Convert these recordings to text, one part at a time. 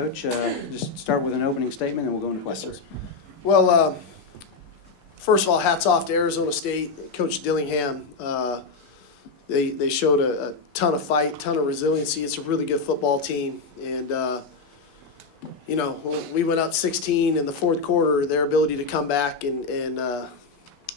Coach. Just start with an opening statement, and we'll go into questions. Well, first of all, hats off to Arizona State, Coach Dillingham. They showed a ton of fight, ton of resiliency. It's a really good football team, and when we went up 16 in the fourth quarter, their ability to come back and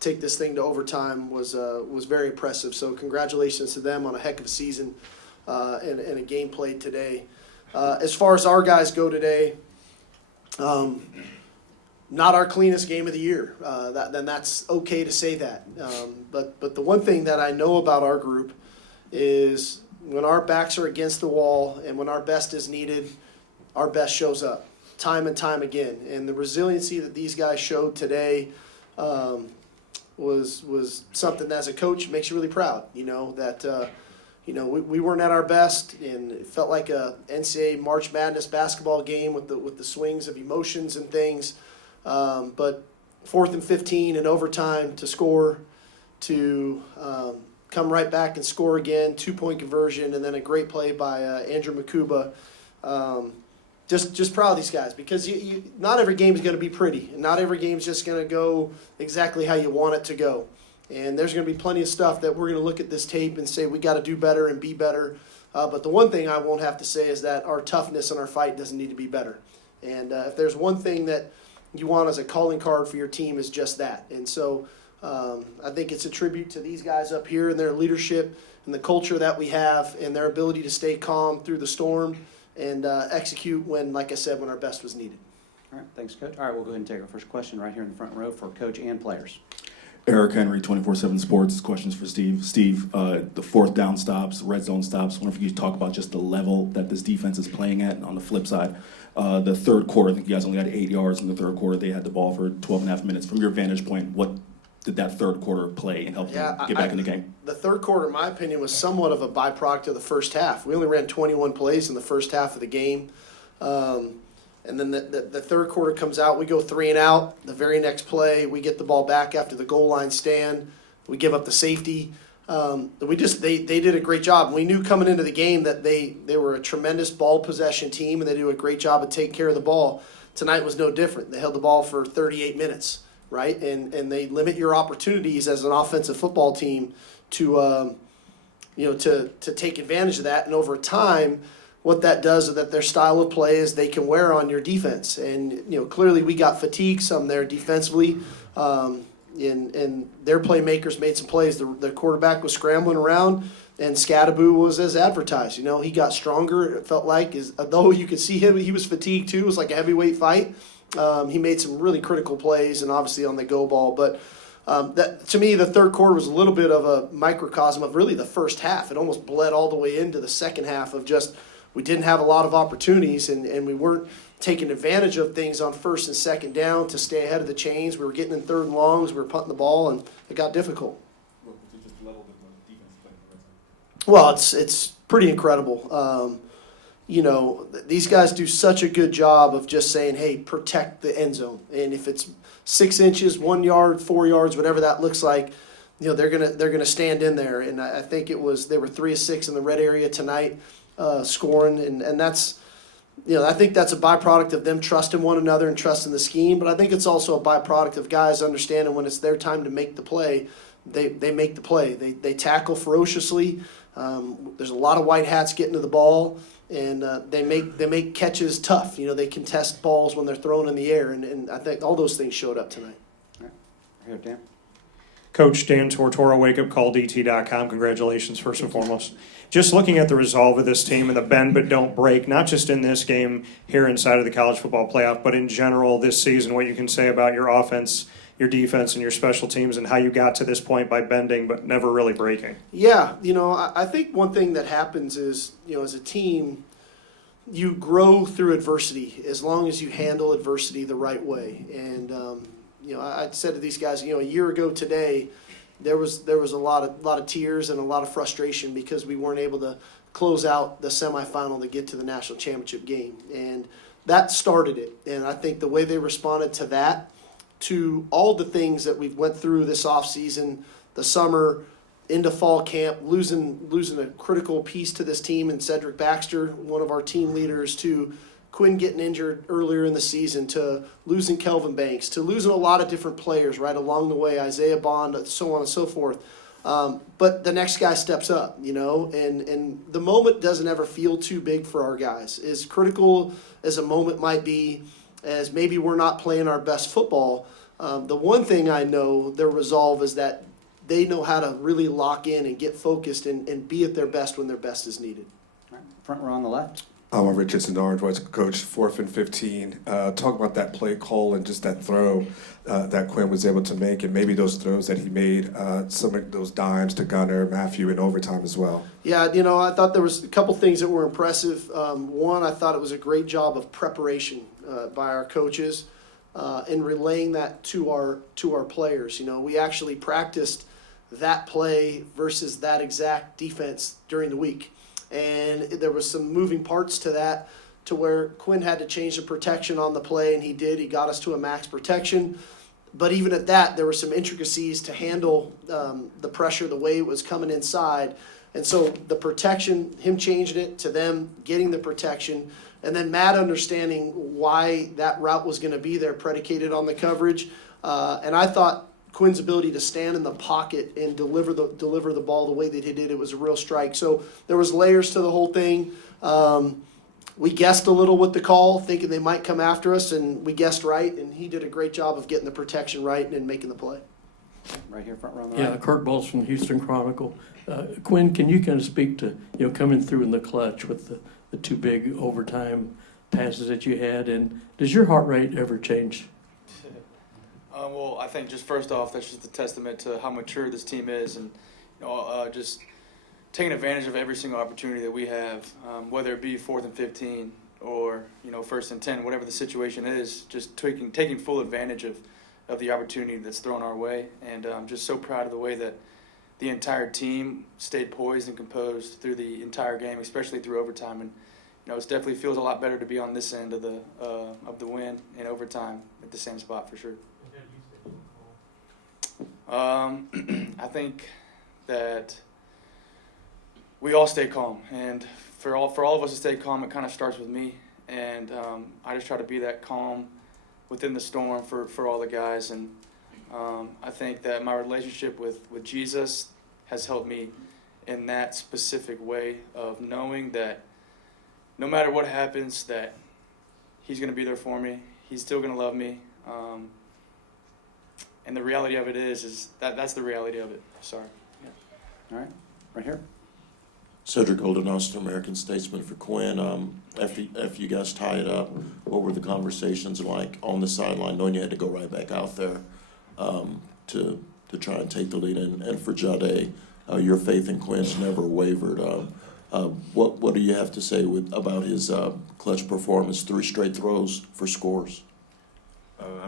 take this thing to overtime was very impressive. So congratulations to them on a heck of a season and a game played today. As far as our guys go today, not our cleanest game of the year. Then that's okay to say that. But the one thing that I know about our group is when our backs are against the wall and when our best is needed, our best shows up time and time again. And the resiliency that these guys showed today was something that as a coach makes you really proud. We weren't at our best, and it felt like a NCAA March Madness basketball game with the swings of emotions and things. But 4th and 15 in overtime to score, to come right back and score again, 2-point conversion, and then a great play by Andrew Makuba. Just proud of these guys, because not every game is going to be pretty, and not every game is just going to go exactly how you want it to go. And there's going to be plenty of stuff that we're going to look at this tape and say we got to do better and be better. But the one thing I won't have to say is that our toughness and our fight doesn't need to be better. And if there's one thing that you want as a calling card for your team is just that. And so I think it's a tribute to these guys up here and their leadership and the culture that we have and their ability to stay calm through the storm and execute when, like I said, when our best was needed. All right, thanks, Coach. All right, we'll go ahead and take our first question right here in the front row for Coach and players. Eric Henry, 24/7 Sports. Questions for Steve. Steve, the fourth down stops, red zone stops. I wonder if you could talk about just the level that this defense is playing at. And on the flip side, the third quarter, I think you guys only had 8 yards in the third quarter. They had the ball for 12 and a half minutes. From your vantage point, what did that third quarter play and help them get back in the game? The third quarter, in my opinion, was somewhat of a byproduct of the first half. We only ran 21 plays in the first half of the game. And then the third quarter comes out, we go 3 and out. The very next play, we get the ball back after the goal line stand. We give up the safety. They did a great job. We knew coming into the game that they were a tremendous ball possession team, and they do a great job of taking care of the ball. Tonight was no different. They held the ball for 38 minutes, right? And they limit your opportunities as an offensive football team to take advantage of that. And over time, what that does is that their style of play is they can wear on your defense. And, clearly we got fatigued some there defensively. And their playmakers made some plays. The quarterback was scrambling around, and Scadaboo was as advertised. He got stronger, it felt like. Though you could see him, he was fatigued too. It was like a heavyweight fight. He made some really critical plays, and obviously on the go ball. But to me, the third quarter was a little bit of a microcosm of really the first half. It almost bled all the way into the second half of just we didn't have a lot of opportunities, and we weren't taking advantage of things on first and second down to stay ahead of the chains. We were getting in third and longs, we were punting the ball, and it got difficult. Well, it's pretty incredible. These guys do such a good job of just saying, hey, protect the end zone. And if it's 6 inches, 1 yard, 4 yards, whatever that looks like, they're gonna stand in there. And I think they were 3 of 6 in the red area tonight, scoring, and that's, I think that's a byproduct of them trusting one another and trusting the scheme. But I think it's also a byproduct of guys understanding when it's their time to make the play, they make the play. They tackle ferociously. There's a lot of white hats getting to the ball, and they make catches tough. They contest balls when they're thrown in the air, and I think all those things showed up tonight. All right, here, Dan. Coach Dan Tortora, wakeupcalldt.com. Congratulations, first and foremost. Just looking at the resolve of this team and the bend but don't break, not just in this game here inside of the college football playoff, but in general this season, what you can say about your offense, your defense, and your special teams, and how you got to this point by bending but never really breaking. Yeah, I think one thing that happens is, as a team, you grow through adversity as long as you handle adversity the right way. And I said to these guys, a year ago today, there was a lot of tears and a lot of frustration because we weren't able to close out the semifinal to get to the national championship game, and that started it. And I think the way they responded to that, to all the things that we've went through this offseason, the summer, into fall camp, losing a critical piece to this team, and Cedric Baxter, one of our team leaders, to Quinn getting injured earlier in the season, to losing Kelvin Banks, to losing a lot of different players right along the way, Isaiah Bond, so on and so forth. But the next guy steps up, and the moment doesn't ever feel too big for our guys. As critical as a moment might be, as maybe we're not playing our best football, the one thing I know their resolve is that they know how to really lock in and get focused and be at their best when their best is needed. All right, front row on the left. I'm Richardson, Orange Boys coach, 4th and 15. Talk about that play call and just that throw that Quinn was able to make, and maybe those throws that he made, some of those dimes to Gunner, Matthew in overtime as well. Yeah, I thought there was a couple things that were impressive. One, I thought it was a great job of preparation by our coaches in relaying that to our players. We actually practiced that play versus that exact defense during the week. And there was some moving parts to that, to where Quinn had to change the protection on the play, and he did. He got us to a max protection. But even at that, there were some intricacies to handle the pressure the way it was coming inside. And so the protection, him changing it to them getting the protection, and then Matt understanding why that route was going to be there, predicated on the coverage. And I thought Quinn's ability to stand in the pocket and deliver the ball the way that he did, it was a real strike. So there was layers to the whole thing. We guessed a little with the call, thinking they might come after us, and we guessed right, and he did a great job of getting the protection right and making the play. Right here, front row on the Yeah, right. Kirk Bowles from the Houston Chronicle. Quinn, can you kind of speak to, coming through in the clutch with the two big overtime passes that you had, and does your heart rate ever change? Well, I think just first off, that's just a testament to how mature this team is, and just taking advantage of every single opportunity that we have, whether it be 4th and 15 or 1st and 10, whatever the situation is. Just taking full advantage of the opportunity that's thrown our way, and I'm just so proud of the way that the entire team stayed poised and composed through the entire game, especially through overtime. And it definitely feels a lot better to be on this end of the win in overtime at the same spot for sure. I think that we all stay calm, and for all of us to stay calm, it kind of starts with me, and I just try to be that calm within the storm for all the guys, and I think that my relationship with Jesus has helped me in that specific way of knowing that no matter what happens, that he's going to be there for me, he's still going to love me. And the reality of it is that's the reality of it. Sorry. All right, right here. Cedric Golden, Austin American Statesman for Quinn. After you guys tie it up, what were the conversations like on the sideline, knowing you had to go right back out there to try and take the lead? And for Jahdae, your faith in Quinn's never wavered. What do you have to say about his clutch performance, 3 straight throws for scores?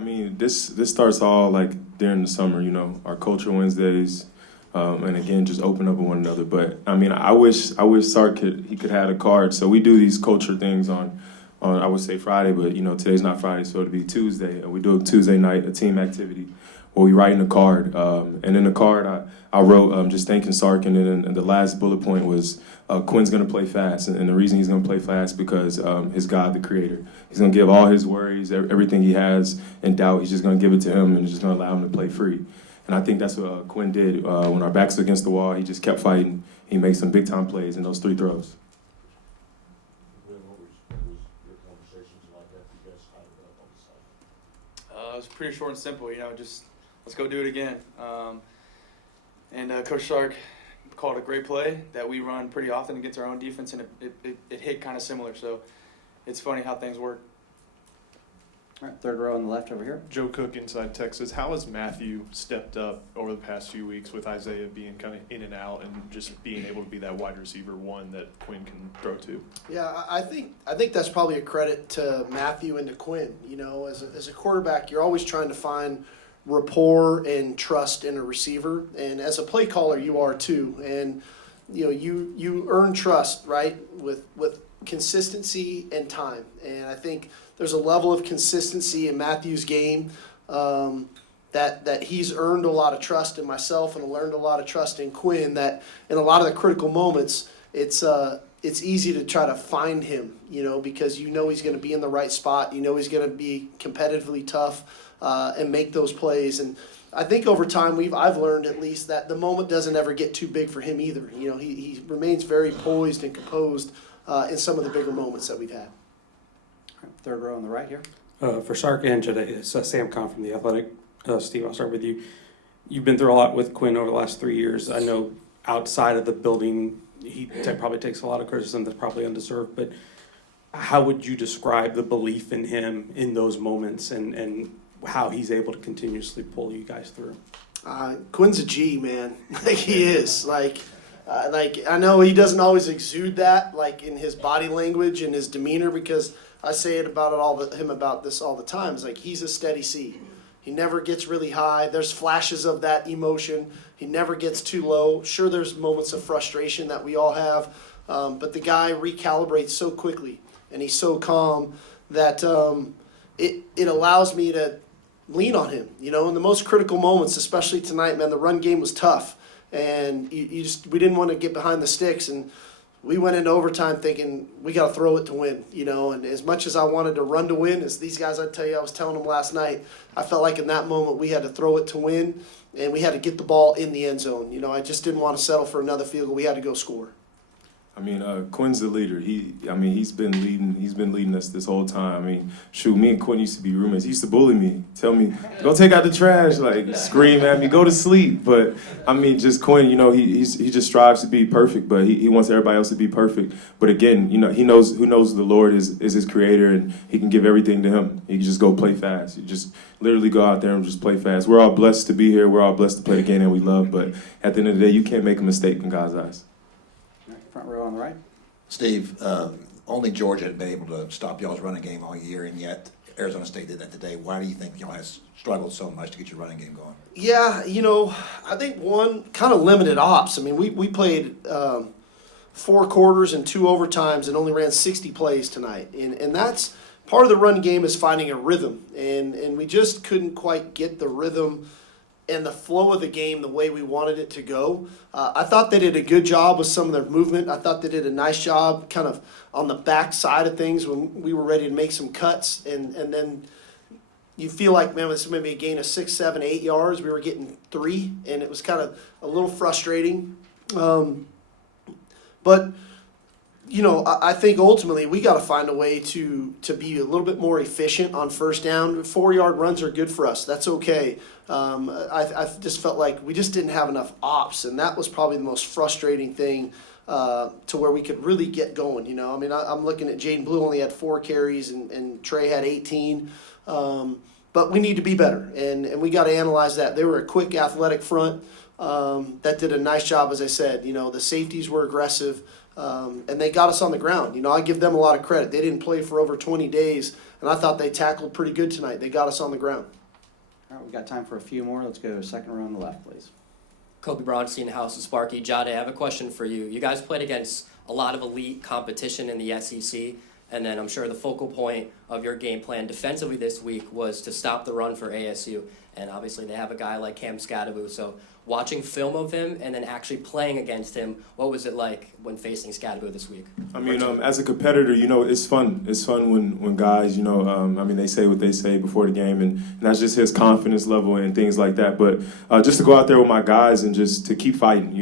This starts all like during the summer, our culture Wednesdays, and again, just open up with one another. But I wish Sark could have a card. So we do these culture things on I would say Friday, but today's not Friday, so it'll be Tuesday. And we do a Tuesday night, a team activity, where we write in a card. And in the card, I wrote just thanking Sark, and then the last bullet point was Quinn's going to play fast. And the reason he's going to play fast because his God, the Creator. He's going to give all his worries, everything he has in doubt, he's just going to give it to him and just going to allow him to play free. And I think that's what Quinn did. When our backs were against the wall, he just kept fighting. He made some big-time plays in those 3 throws. It was pretty short and simple, just let's go do it again. And Coach Sark called a great play that we run pretty often against our own defense, and it hit kind of similar. So it's funny how things work. All right, 3rd row on the left over here. Joe Cook inside Texas. How has Matthew stepped up over the past few weeks with Isaiah being kind of in and out and just being able to be that wide receiver one that Quinn can throw to? Yeah, I think that's probably a credit to Matthew and to Quinn. As a quarterback, you're always trying to find rapport and trust in a receiver, and as a play caller, you are too. And you earn trust, right, with consistency and time. And I think there's a level of consistency in Matthew's game that he's earned a lot of trust in myself, and learned a lot of trust in Quinn, that in a lot of the critical moments, it's it's easy to try to find him, because he's going to be in the right spot. He's going to be competitively tough and make those plays. And I think over time I've learned at least that the moment doesn't ever get too big for him either. He remains very poised and composed in some of the bigger moments that we've had. All right, third row on the right here. For Sark and Jahdae, it's Sam Kahn from The Athletic. Steve, I'll start with you. You've been through a lot with Quinn over the last 3 years. I know outside of the building, he probably takes a lot of criticism that's probably undeserved, but how would you describe the belief in him in those moments and how he's able to continuously pull you guys through? Quinn's a G, man. He is. I know he doesn't always exude that, in his body language and his demeanor, because I say it about him about this all the time. It's he's a steady C. He never gets really high. There's flashes of that emotion. He never gets too low. Sure, there's moments of frustration that we all have, but the guy recalibrates so quickly, and he's so calm that it allows me to lean on him. In the most critical moments, especially tonight, man, the run game was tough, and we didn't want to get behind the sticks, and we went into overtime thinking we got to throw it to win, and as much as I wanted to run to win, as these guys, I was telling them last night, I felt like in that moment we had to throw it to win, and we had to get the ball in the end zone. I just didn't want to settle for another field goal. We had to go score. Quinn's the leader. He's been leading us this whole time. Me and Quinn used to be roommates. He used to bully me, tell me, go take out the trash, scream at me, go to sleep. But just Quinn, he just strives to be perfect, but he wants everybody else to be perfect. But again, he knows the Lord is his creator, and he can give everything to him. He can just go play fast. You just literally go out there and just play fast. We're all blessed to be here. We're all blessed to play the game that we love. But at the end of the day, you can't make a mistake in God's eyes. Front row on the right. Steve, only Georgia had been able to stop y'all's running game all year, and yet Arizona State did that today. Why do you think y'all has struggled so much to get your running game going? Yeah, I think one, kind of limited ops. We played 4 quarters and 2 overtimes and only ran 60 plays tonight. And that's part of the run game, is finding a rhythm. And we just couldn't quite get the rhythm and the flow of the game the way we wanted it to go. I thought they did a good job with some of their movement. I thought they did a nice job kind of on the back side of things when we were ready to make some cuts. And then you feel like, man, this is maybe a gain of 6, 7, 8 yards. We were getting 3, and it was kind of a little frustrating. But I think ultimately we got to find a way to be a little bit more efficient on first down. 4-yard runs are good for us. That's okay. I just felt like we just didn't have enough ops, and that was probably the most frustrating thing to where we could really get going. I'm looking at Jaden Blue only had 4 carries, and Trey had 18. But we need to be better, and we got to analyze that. They were a quick, athletic front that did a nice job, as I said. The safeties were aggressive. And they got us on the ground. I give them a lot of credit. They didn't play for over 20 days, and I thought they tackled pretty good tonight. They got us on the ground. All right, we've got time for a few more. Let's go second row on the left, please. Kobe Bronstein, House of Sparky. Jahdae, I have a question for you. You guys played against a lot of elite competition in the SEC, and then I'm sure the focal point of your game plan defensively this week was to stop the run for ASU. And obviously they have a guy like Cam Scadaboo. So watching film of him and then actually playing against him, what was it like when facing Scadaboo this week? As a competitor, it's fun. It's fun when guys, they say what they say before the game, and that's just his confidence level and things like that. But just to go out there with my guys and just to keep fighting,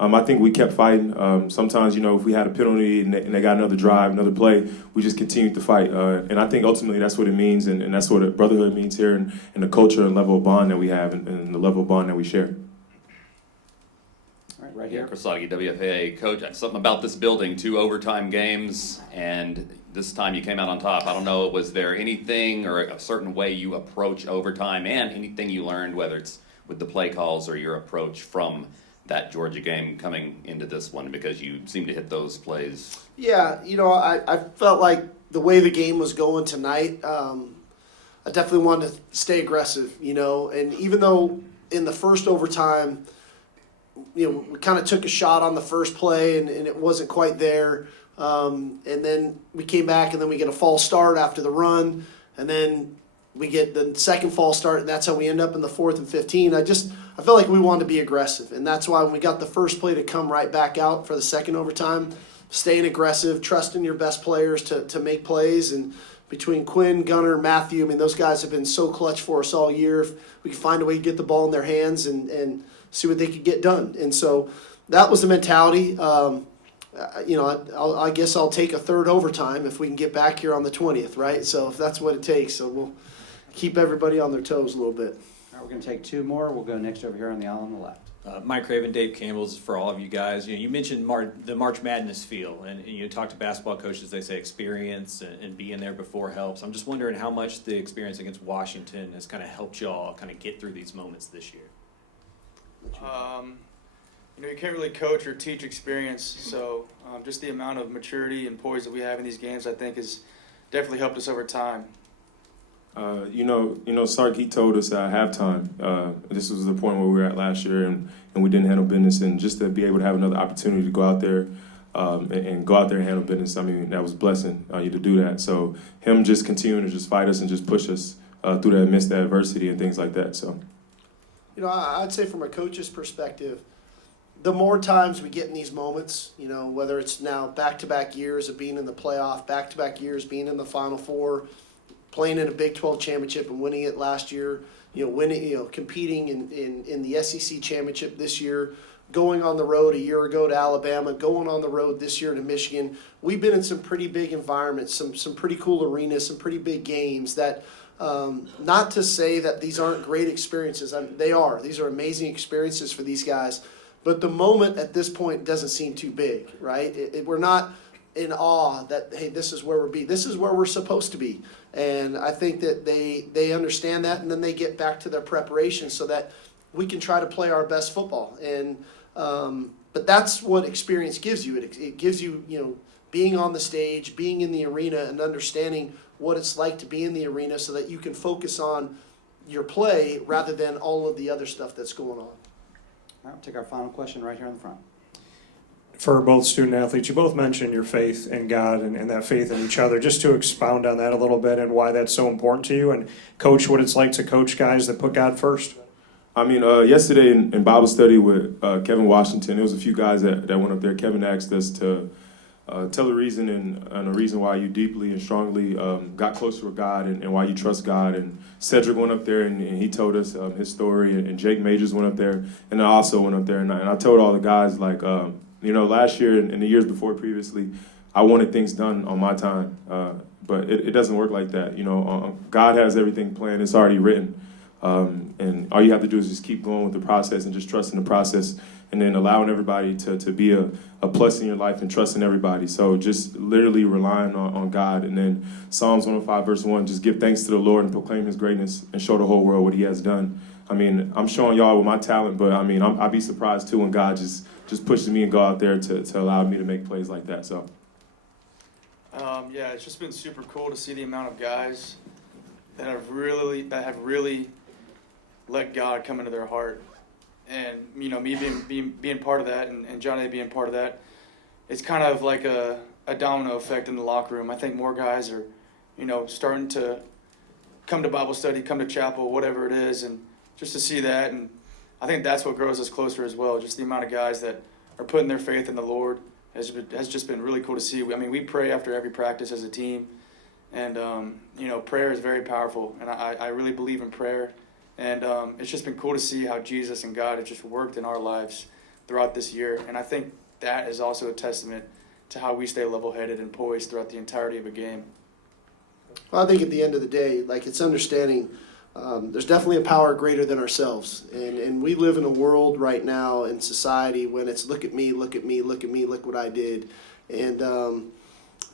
I think we kept fighting. Sometimes, if we had a penalty and they got another drive, another play, we just continued to fight. And I think ultimately that's what it means, and that's what a brotherhood means here, and the culture and level of bond that we have and the level of bond that we share. All right here. Chris Loggy, WFAA. Coach, something about this building, 2 overtime games, and this time you came out on top. I don't know, was there anything or a certain way you approach overtime and anything you learned, whether it's with the play calls or your approach from that Georgia game coming into this one, because you seem to hit those plays? Yeah, I felt like the way the game was going tonight, I definitely wanted to stay aggressive, and even though in the first overtime, we kind of took a shot on the first play and it wasn't quite there. And then we came back and then we get a false start after the run. And then we get the second false start, and that's how we end up in the 4th and 15. I felt like we wanted to be aggressive. And that's why when we got the first play to come right back out for the second overtime, staying aggressive, trusting your best players to make plays. And between Quinn, Gunner, Matthew, I mean, those guys have been so clutch for us all year. If we can find a way to get the ball in their hands and see what they could get done. And so that was the mentality. I guess I'll take a third overtime if we can get back here on the 20th, right? So if that's what it takes. So we'll keep everybody on their toes a little bit. All right, we're going to take two more. We'll go next over here on the aisle on the left. Mike Craven, Dave Campbell's for all of you guys. You mentioned the March Madness feel, and you talk to basketball coaches, they say experience and being there before helps. I'm just wondering how much the experience against Washington has kind of helped y'all kind of get through these moments this year. You can't really coach or teach experience, so just the amount of maturity and poise that we have in these games, I think, has definitely helped us over time. Sark, he told us at halftime, this was the point where we were at last year, and we didn't handle business, and just to be able to have another opportunity to go out there and go out there and handle business, I mean, that was a blessing, you to do that. So him just continuing to just fight us and just push us through that, amidst that adversity and things like that. So, I'd say from a coach's perspective, the more times we get in these moments, whether it's now back-to-back years of being in the playoff, back-to-back years being in the Final Four, playing in a Big 12 championship and winning it last year, competing in the SEC championship this year, going on the road a year ago to Alabama, going on the road this year to Michigan. We've been in some pretty big environments, some pretty cool arenas, some pretty big games that, not to say that these aren't great experiences. They are. These are amazing experiences for these guys. But the moment at this point doesn't seem too big, right? We're not in awe that, hey, this is where we'll be. This is where we're supposed to be. And I think that they understand that, and then they get back to their preparation so that we can try to play our best football. And but that's what experience gives you. It gives you, being on the stage, being in the arena, and understanding what it's like to be in the arena so that you can focus on your play rather than all of the other stuff that's going on. All right, we'll take our final question right here in the front. For both student athletes, you both mentioned your faith in God and that faith in each other. Just to expound on that a little bit and why that's so important to you, and Coach, what it's like to coach guys that put God first. I mean, yesterday in Bible study with Kevin Washington, there was a few guys that went up there. Kevin asked us to tell a reason and a reason why you deeply and strongly got closer with God and why you trust God. And Cedric went up there and he told us his story, and Jake Majors went up there, and I also went up there. And I told all the guys, like, last year and the years before previously, I wanted things done on my time, but it doesn't work like that. God has everything planned. It's already written. And all you have to do is just keep going with the process and just trusting the process, and then allowing everybody to be a plus in your life and trusting everybody. So just literally relying on God. And then Psalms 105 verse 1, just give thanks to the Lord and proclaim his greatness and show the whole world what he has done. I mean, I'm showing y'all with my talent, but I mean, I'd be surprised too when God just pushes me and go out there to allow me to make plays like that. So. It's just been super cool to see the amount of guys that have really let God come into their heart. And, me being part of that and Jahdae being part of that, it's kind of like a domino effect in the locker room. I think more guys are, starting to come to Bible study, come to chapel, whatever it is, and just to see that. And I think that's what grows us closer as well, just the amount of guys that are putting their faith in the Lord has just been really cool to see. I mean, we pray after every practice as a team, and, prayer is very powerful, and I really believe in prayer. And it's just been cool to see how Jesus and God have just worked in our lives throughout this year. And I think that is also a testament to how we stay level-headed and poised throughout the entirety of a game. Well, I think at the end of the day, it's understanding there's definitely a power greater than ourselves. And we live in a world right now in society when it's look at me, look at me, look at me, look what I did. And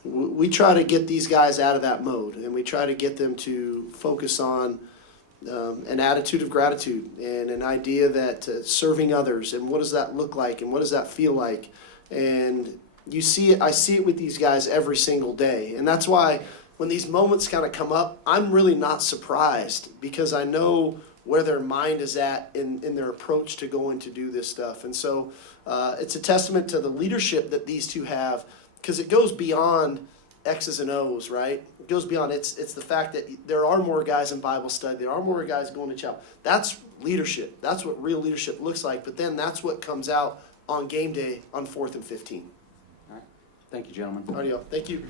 we try to get these guys out of that mode, and we try to get them to focus on an attitude of gratitude and an idea that serving others, and what does that look like, and what does that feel like. And I see it with these guys every single day. And that's why when these moments kind of come up, I'm really not surprised, because I know where their mind is at in their approach to going to do this stuff. And so it's a testament to the leadership that these two have, because it goes beyond X's and O's, right? It goes beyond. It's the fact that there are more guys in Bible study. There are more guys going to chapel. That's leadership. That's what real leadership looks like. But then that's what comes out on game day on 4th and 15. All right. Thank you, gentlemen. All right, y'all. Thank you.